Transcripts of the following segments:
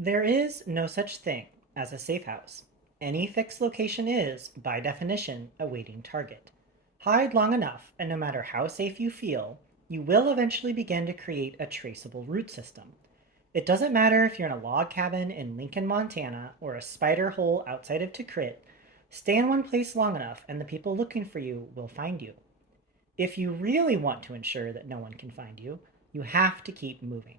There is no such thing as a safe house. Any fixed location is, by definition, a waiting target. Hide long enough, and no matter how safe you feel, you will eventually begin to create a traceable root system. It doesn't matter if you're in a log cabin in Lincoln, Montana, or a spider hole outside of Tikrit, stay in one place long enough, and the people looking for you will find you. If you really want to ensure that no one can find you, you have to keep moving.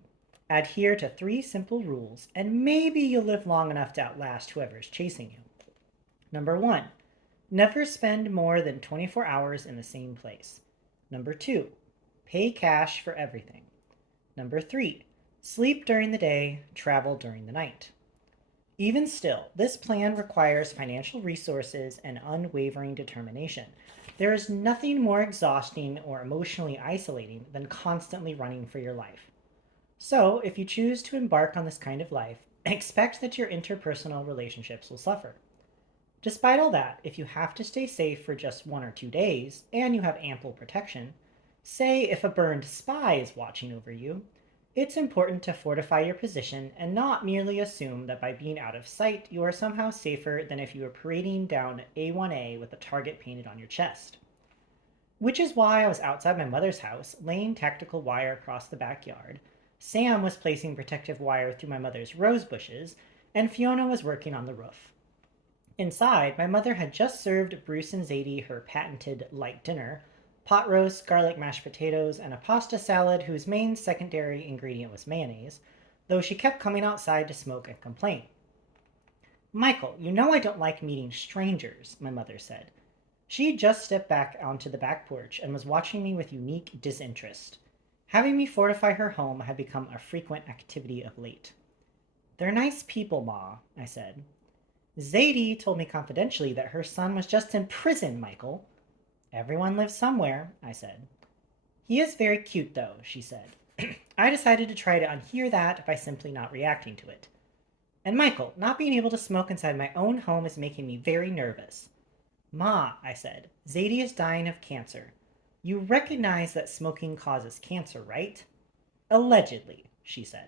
Adhere to three simple rules, and maybe you'll live long enough to outlast whoever's chasing you. Number one, never spend more than 24 hours in the same place. Number two, pay cash for everything. Number three, sleep during the day, travel during the night. Even still, this plan requires financial resources and unwavering determination. There is nothing more exhausting or emotionally isolating than constantly running for your life. So, if you choose to embark on this kind of life, expect that your interpersonal relationships will suffer. Despite all that, if you have to stay safe for just 1 or 2 days and you have ample protection, say if a burned spy is watching over you, it's important to fortify your position and not merely assume that by being out of sight you are somehow safer than if you were parading down A1A with a target painted on your chest. Which is why I was outside my mother's house, laying tactical wire across the backyard. Sam was placing protective wire through my mother's rose bushes, and Fiona was working on the roof. Inside, my mother had just served Bruce and Zadie her patented light dinner: pot roast, garlic mashed potatoes, and a pasta salad whose main secondary ingredient was mayonnaise, though she kept coming outside to smoke and complain. Michael, you know I don't like meeting strangers, my mother said. She just stepped back onto the back porch and was watching me with unique disinterest. Having me fortify her home had become a frequent activity of late. They're nice people, Ma, I said. Zadie told me confidentially that her son was just in prison, Michael. Everyone lives somewhere, I said. He is very cute, though, she said. I decided to try to unhear that by simply not reacting to it. And Michael, not being able to smoke inside my own home is making me very nervous. Ma, I said, Zadie is dying of cancer. You recognize that smoking causes cancer, right? Allegedly, she said.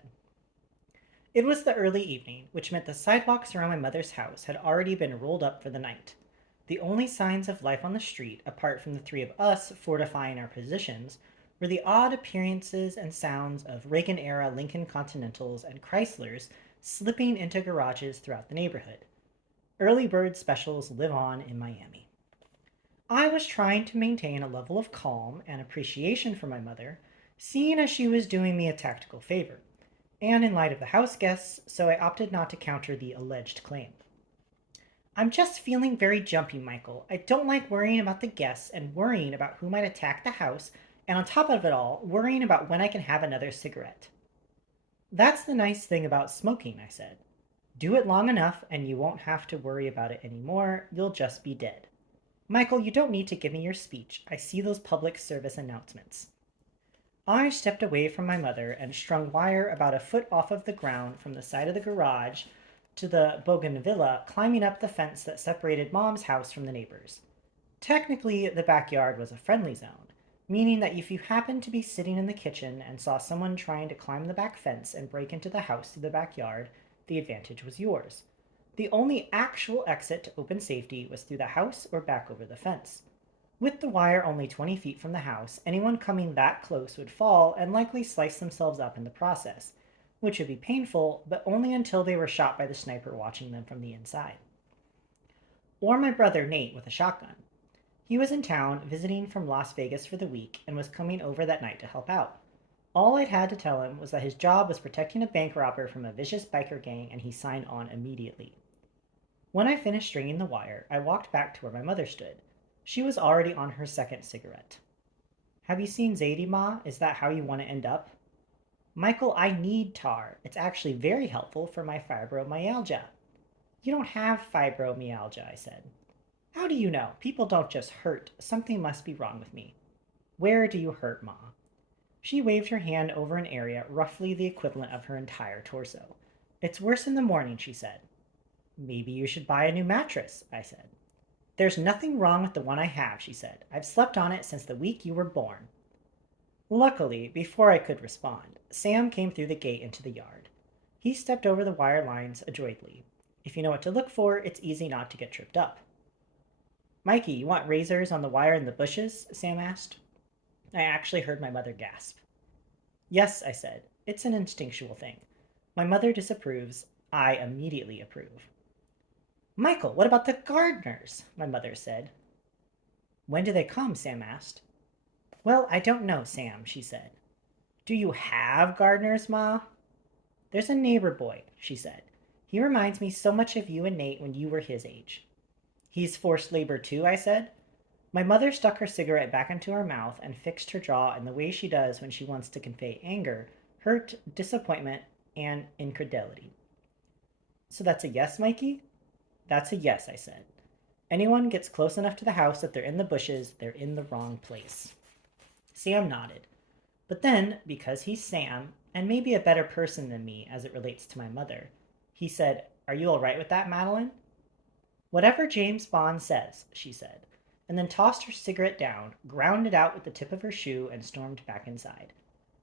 It was the early evening, which meant the sidewalks around my mother's house had already been rolled up for the night. The only signs of life on the street, apart from the three of us fortifying our positions, were the odd appearances and sounds of Reagan era Lincoln Continentals and Chryslers slipping into garages throughout the neighborhood. Early bird specials live on in Miami. I was trying to maintain a level of calm and appreciation for my mother, seeing as she was doing me a tactical favor, and in light of the house guests, so I opted not to counter the alleged claim. I'm just feeling very jumpy, Michael. I don't like worrying about the guests and worrying about who might attack the house, and on top of it all, worrying about when I can have another cigarette. That's the nice thing about smoking, I said. Do it long enough and you won't have to worry about it anymore. You'll just be dead. Michael, you don't need to give me your speech. I see those public service announcements. I stepped away from my mother and strung wire about a foot off of the ground from the side of the garage to the bougainvillea, climbing up the fence that separated Mom's house from the neighbors. Technically, the backyard was a friendly zone, meaning that if you happened to be sitting in the kitchen and saw someone trying to climb the back fence and break into the house through the backyard, the advantage was yours. The only actual exit to open safety was through the house or back over the fence. With the wire only 20 feet from the house, anyone coming that close would fall and likely slice themselves up in the process, which would be painful, but only until they were shot by the sniper watching them from the inside. Or my brother Nate with a shotgun. He was in town visiting from Las Vegas for the week and was coming over that night to help out. All I'd had to tell him was that his job was protecting a bank robber from a vicious biker gang, and he signed on immediately. When I finished stringing the wire, I walked back to where my mother stood. She was already on her second cigarette. Have you seen Zadie, Ma? Is that how you want to end up? Michael, I need tar. It's actually very helpful for my fibromyalgia. You don't have fibromyalgia, I said. How do you know? People don't just hurt. Something must be wrong with me. Where do you hurt, Ma? She waved her hand over an area roughly the equivalent of her entire torso. It's worse in the morning, she said. Maybe you should buy a new mattress, I said. There's nothing wrong with the one I have, she said. I've slept on it since the week you were born. Luckily, before I could respond, Sam came through the gate into the yard. He stepped over the wire lines adroitly. If you know what to look for, it's easy not to get tripped up. Mikey, you want razors on the wire in the bushes? Sam asked. I actually heard my mother gasp. Yes, I said. It's an instinctual thing. My mother disapproves. I immediately approve. Michael, what about the gardeners? My mother said. When do they come? Sam asked. Well, I don't know, Sam, she said. Do you have gardeners, Ma? There's a neighbor boy, she said. He reminds me so much of you and Nate when you were his age. He's forced labor too, I said. My mother stuck her cigarette back into her mouth and fixed her jaw in the way she does when she wants to convey anger, hurt, disappointment, and incredulity. So that's a yes, Mikey? That's a yes, I said. Anyone gets close enough to the house that they're in the bushes, they're in the wrong place. Sam nodded. But then, because he's Sam, and maybe a better person than me as it relates to my mother, he said, Are you all right with that, Madeline? Whatever James Bond says, she said, and then tossed her cigarette down, ground it out with the tip of her shoe, and stormed back inside.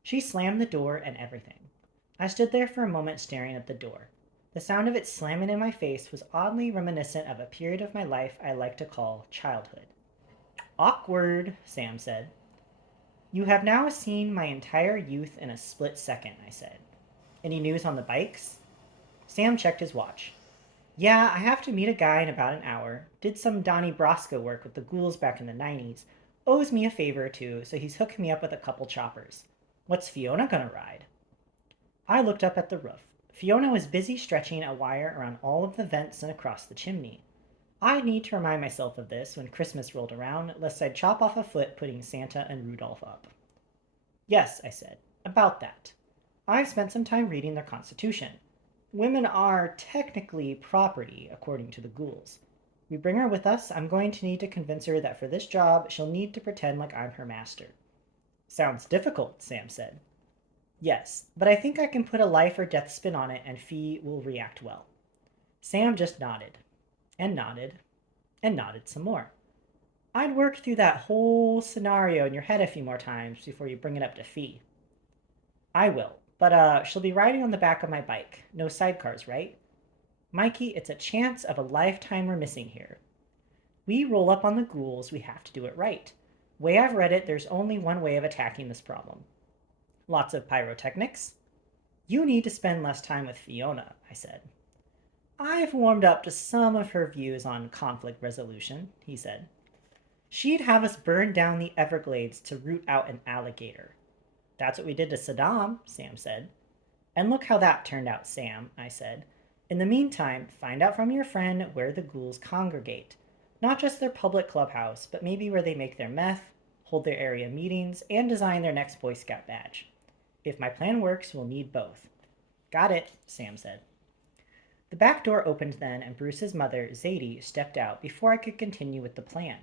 She slammed the door and everything. I stood there for a moment staring at the door. The sound of it slamming in my face was oddly reminiscent of a period of my life I like to call childhood. Awkward, Sam said. You have now seen my entire youth in a split second, I said. Any news on the bikes? Sam checked his watch. Yeah, I have to meet a guy in about an hour. Did some Donnie Brasco work with the ghouls back in the 90s. Owes me a favor or two, so he's hooked me up with a couple choppers. What's Fiona gonna ride? I looked up at the roof. Fiona was busy stretching a wire around all of the vents and across the chimney. I need to remind myself of this when Christmas rolled around, lest I'd chop off a foot putting Santa and Rudolph up. Yes, I said, about that. I've spent some time reading their constitution. Women are technically property, according to the ghouls. We bring her with us, I'm going to need to convince her that for this job, she'll need to pretend like I'm her master. Sounds difficult, Sam said. Yes, but I think I can put a life or death spin on it and Fee will react well. Sam just nodded, and nodded, and nodded some more. I'd work through that whole scenario in your head a few more times before you bring it up to Fee. I will, but she'll be riding on the back of my bike. No sidecars, right? Mikey, it's a chance of a lifetime we're missing here. We roll up on the ghouls, we have to do it right. Way I've read it, there's only one way of attacking this problem. Lots of pyrotechnics? You need to spend less time with Fiona, I said. I've warmed up to some of her views on conflict resolution, he said. She'd have us burn down the Everglades to root out an alligator. That's what we did to Saddam, Sam said. And look how that turned out, Sam, I said. In the meantime, find out from your friend where the ghouls congregate. Not just their public clubhouse, but maybe where they make their meth, hold their area meetings, and design their next Boy Scout badge. If my plan works, we'll need both. Got it, Sam said. The back door opened then, and Bruce's mother, Zadie, stepped out before I could continue with the plan.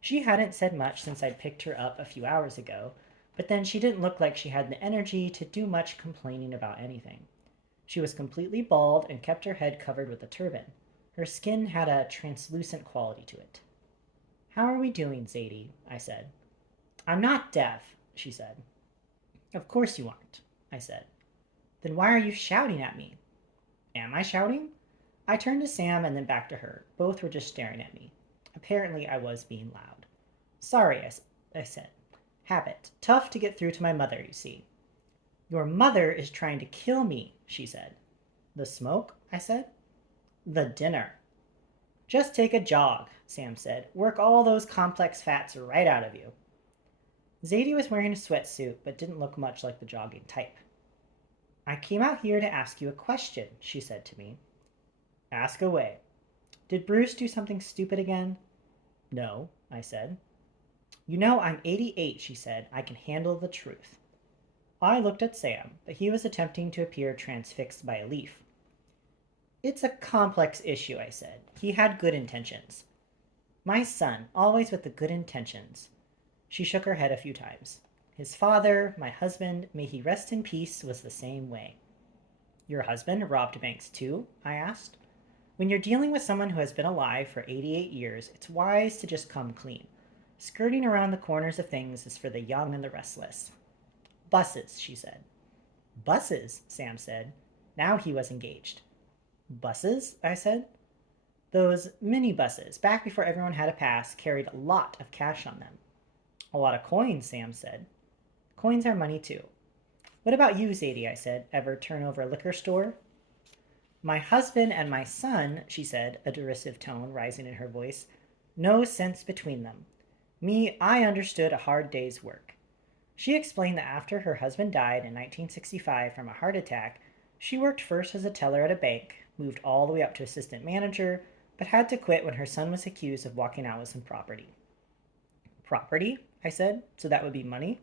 She hadn't said much since I'd picked her up a few hours ago, but then she didn't look like she had the energy to do much complaining about anything. She was completely bald and kept her head covered with a turban. Her skin had a translucent quality to it. How are we doing, Zadie? I said. I'm not deaf, she said. Of course you aren't, I said. Then why are you shouting at me? Am I shouting? I turned to Sam and then back to her. Both were just staring at me. Apparently I was being loud. Sorry, I said. Habit. Tough to get through to my mother, you see. Your mother is trying to kill me, she said. The smoke? I said. The dinner. Just take a jog, Sam said. Work all those complex fats right out of you. Zadie was wearing a sweatsuit, but didn't look much like the jogging type. I came out here to ask you a question, she said to me. Ask away. Did Bruce do something stupid again? No, I said. You know, I'm 88, she said. I can handle the truth. I looked at Sam, but he was attempting to appear transfixed by a leaf. It's a complex issue, I said. He had good intentions. My son, always with the good intentions. She shook her head a few times. His father, my husband, may he rest in peace, was the same way. Your husband robbed banks too? I asked. When you're dealing with someone who has been alive for 88 years, it's wise to just come clean. Skirting around the corners of things is for the young and the restless. Buses, she said. Buses, Sam said. Now he was engaged. Buses? I said. Those minibuses, back before everyone had a pass, carried a lot of cash on them. A lot of coins, Sam said. Coins are money too. What about you, Zadie? I said. Ever turn over a liquor store? My husband and my son, she said, a derisive tone rising in her voice. No sense between them. Me, I understood a hard day's work. She explained that after her husband died in 1965 from a heart attack, she worked first as a teller at a bank, moved all the way up to assistant manager, but had to quit when her son was accused of walking out with some property. Property? I said. So that would be money?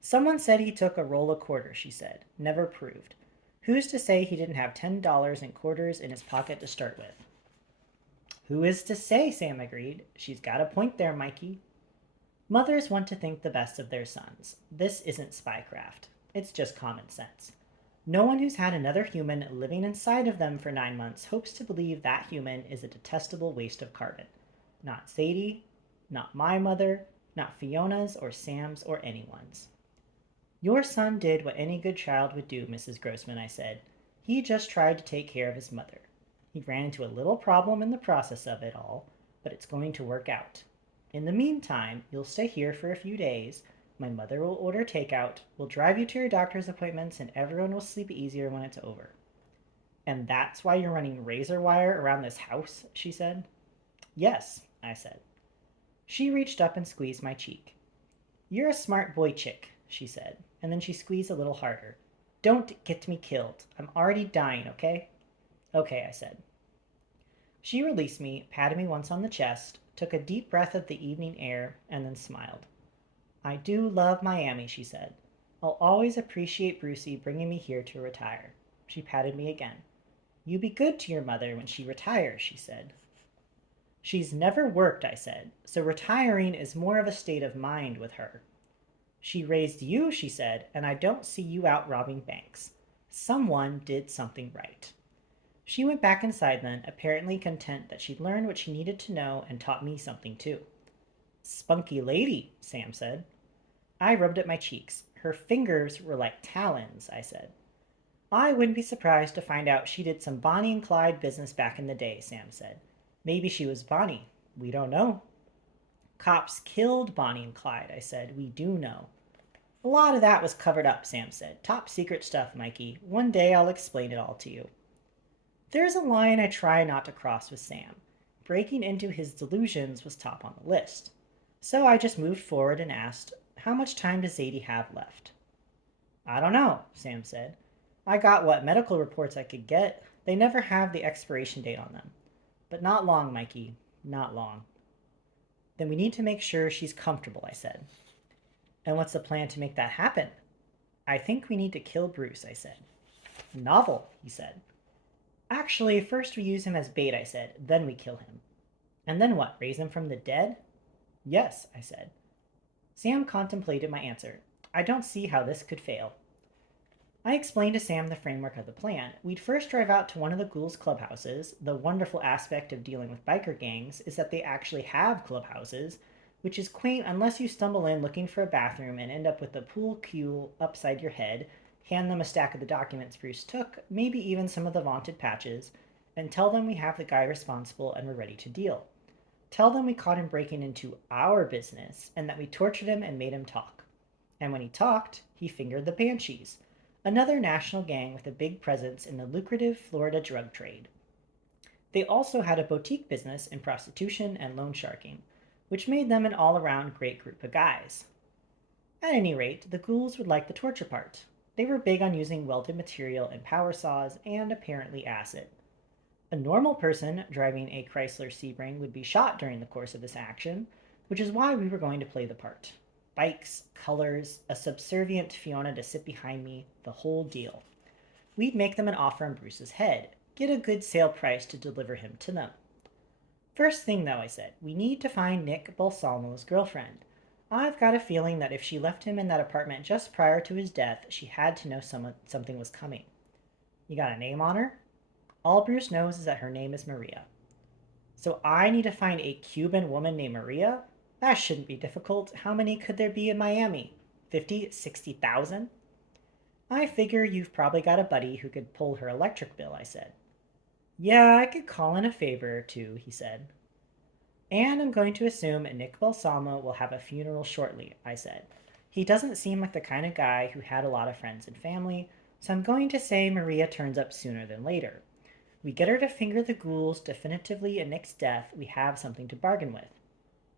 Someone said he took a roll of quarters, she said. Never proved. Who's to say he didn't have $10 in quarters in his pocket to start with? Who is to say? Sam agreed. She's got a point there, Mikey. Mothers want to think the best of their sons. This isn't spycraft. It's just common sense. No one who's had another human living inside of them for 9 months hopes to believe that human is a detestable waste of carbon. Not Zadie, not my mother, not Fiona's or Sam's or anyone's. Your son did what any good child would do, Mrs. Grossman, I said. He just tried to take care of his mother. He ran into a little problem in the process of it all, but it's going to work out. In the meantime, you'll stay here for a few days. My mother will order takeout, we'll drive you to your doctor's appointments, and everyone will sleep easier when it's over. And that's why you're running razor wire around this house? She said. Yes, I said. She reached up and squeezed my cheek. You're a smart boy, chick, she said, and then she squeezed a little harder. Don't get me killed. I'm already dying, okay? Okay, I said. She released me, patted me once on the chest, took a deep breath of the evening air, and then smiled. I do love Miami, she said. I'll always appreciate Brucey bringing me here to retire. She patted me again. You be good to your mother when she retires, she said. She's never worked, I said, so retiring is more of a state of mind with her. She raised you, she said, and I don't see you out robbing banks. Someone did something right. She went back inside then, apparently content that she'd learned what she needed to know and taught me something too. Spunky lady, Sam said. I rubbed at my cheeks. Her fingers were like talons, I said. I wouldn't be surprised to find out she did some Bonnie and Clyde business back in the day, Sam said. Maybe she was Bonnie. We don't know. Cops killed Bonnie and Clyde, I said. We do know. A lot of that was covered up, Sam said. Top secret stuff, Mikey. One day I'll explain it all to you. There's a line I try not to cross with Sam. Breaking into his delusions was top on the list. So I just moved forward and asked, how much time does Zadie have left? I don't know, Sam said. I got what medical reports I could get. They never have the expiration date on them. But not long, Mikey. Not long. Then we need to make sure she's comfortable, I said. And what's the plan to make that happen? I think we need to kill Bruce, I said. Novel, he said. Actually, first we use him as bait, I said. Then we kill him. And then what, raise him from the dead? Yes, I said. Sam contemplated my answer. I don't see how this could fail. I explained to Sam the framework of the plan. We'd first drive out to one of the ghouls' clubhouses. The wonderful aspect of dealing with biker gangs is that they actually have clubhouses, which is quaint unless you stumble in looking for a bathroom and end up with a pool cue upside your head, hand them a stack of the documents Bruce took, maybe even some of the vaunted patches, and tell them we have the guy responsible and we're ready to deal. Tell them we caught him breaking into our business and that we tortured him and made him talk. And when he talked, he fingered the Banshees, another national gang with a big presence in the lucrative Florida drug trade. They also had a boutique business in prostitution and loan sharking, which made them an all-around great group of guys. At any rate, the ghouls would like the torture part. They were big on using welded material and power saws and apparently acid. A normal person driving a Chrysler Sebring would be shot during the course of this action, which is why we were going to play the part. Bikes, colors, a subservient Fiona to sit behind me, the whole deal. We'd make them an offer on Bruce's head, get a good sale price to deliver him to them. First thing, though, I said, we need to find Nick Balsalo's girlfriend. I've got a feeling that if she left him in that apartment just prior to his death, she had to know something was coming. You got a name on her? All Bruce knows is that her name is Maria. So I need to find a Cuban woman named Maria? That shouldn't be difficult. How many could there be in Miami? 50, 60,000? I figure you've probably got a buddy who could pull her electric bill, I said. Yeah, I could call in a favor or two, he said. And I'm going to assume Nick Balsamo will have a funeral shortly, I said. He doesn't seem like the kind of guy who had a lot of friends and family, so I'm going to say Maria turns up sooner than later. We get her to finger the ghouls definitively in Nick's death, we have something to bargain with.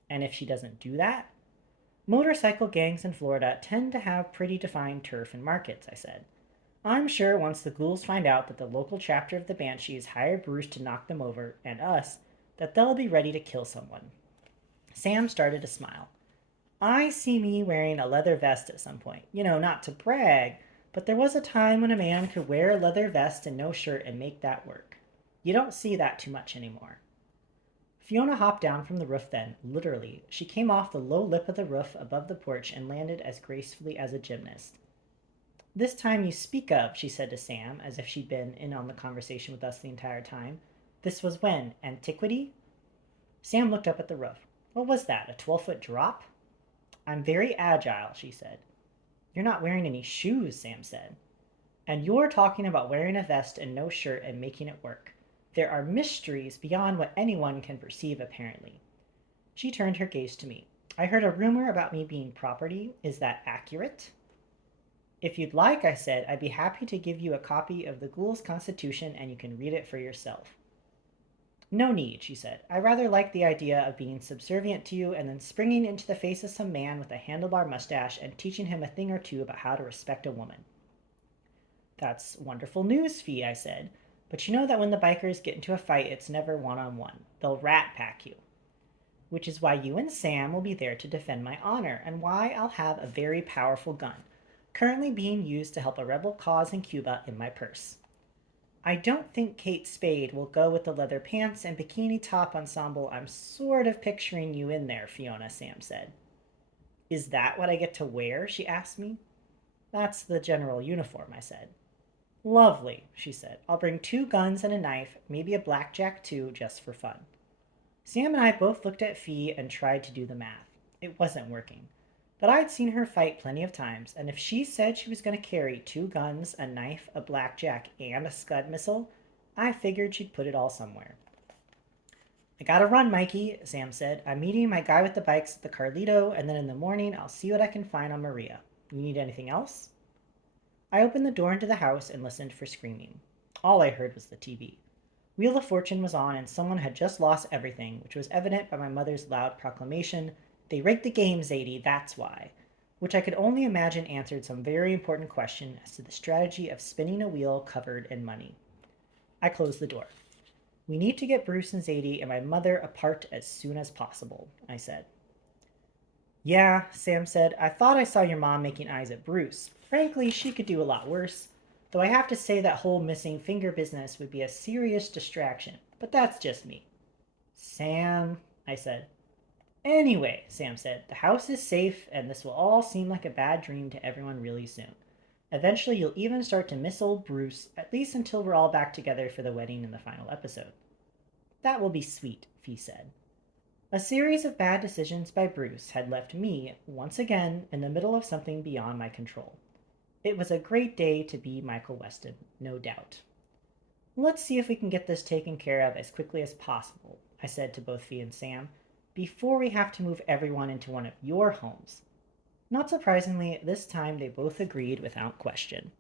And if she doesn't do that? Motorcycle gangs in Florida tend to have pretty defined turf and markets, I said. I'm sure once the ghouls find out that the local chapter of the Banshees hired Bruce to knock them over, and us, that they'll be ready to kill someone. Sam started to smile. I see me wearing a leather vest at some point. Not to brag, but there was a time when a man could wear a leather vest and no shirt and make that work. You don't see that too much anymore. Fiona hopped down from the roof then, literally. She came off the low lip of the roof above the porch and landed as gracefully as a gymnast. This time you speak of, she said to Sam, as if she'd been in on the conversation with us the entire time. This was when? Antiquity? Sam looked up at the roof. What was that, a 12-foot drop? I'm very agile, she said. You're not wearing any shoes, Sam said. And you're talking about wearing a vest and no shirt and making it work. There are mysteries beyond what anyone can perceive, apparently. She turned her gaze to me. I heard a rumor about me being property. Is that accurate? If you'd like, I said, I'd be happy to give you a copy of the Ghoul's Constitution and you can read it for yourself. No need, she said. I rather like the idea of being subservient to you and then springing into the face of some man with a handlebar mustache and teaching him a thing or two about how to respect a woman. That's wonderful news, Fee, I said. But you know that when the bikers get into a fight, it's never one-on-one. They'll rat pack you. Which is why you and Sam will be there to defend my honor, and why I'll have a very powerful gun, currently being used to help a rebel cause in Cuba, in my purse. I don't think Kate Spade will go with the leather pants and bikini top ensemble I'm sort of picturing you in there, Fiona, Sam said. Is that what I get to wear? She asked me. That's the general uniform, I said. Lovely, she said. I'll bring 2 guns and a knife, maybe a blackjack too, just for fun. Sam and I both looked at Fee and tried to do the math. It wasn't working. But I'd seen her fight plenty of times, and if she said she was going to carry 2 guns, a knife, a blackjack, and a Scud missile, I figured she'd put it all somewhere. I gotta run, Mikey, Sam said. I'm meeting my guy with the bikes at the Carlito, and then in the morning I'll see what I can find on Maria. You need anything else? I opened the door into the house and listened for screaming. All I heard was the TV. Wheel of Fortune was on, and someone had just lost everything, which was evident by my mother's loud proclamation, "They rigged the game, Zadie, that's why," which I could only imagine answered some very important question as to the strategy of spinning a wheel covered in money. I closed the door. We need to get Bruce and Zadie and my mother apart as soon as possible, I said. Yeah, Sam said, I thought I saw your mom making eyes at Bruce. Frankly, she could do a lot worse. Though I have to say that whole missing finger business would be a serious distraction. But that's just me. Sam, I said. Anyway, Sam said, the house is safe, and this will all seem like a bad dream to everyone really soon. Eventually, you'll even start to miss old Bruce, at least until we're all back together for the wedding in the final episode. That will be sweet, Fee said. A series of bad decisions by Bruce had left me, once again, in the middle of something beyond my control. It was a great day to be Michael Weston, no doubt. Let's see if we can get this taken care of as quickly as possible, I said to both Fee and Sam, before we have to move everyone into one of your homes. Not surprisingly, this time they both agreed without question.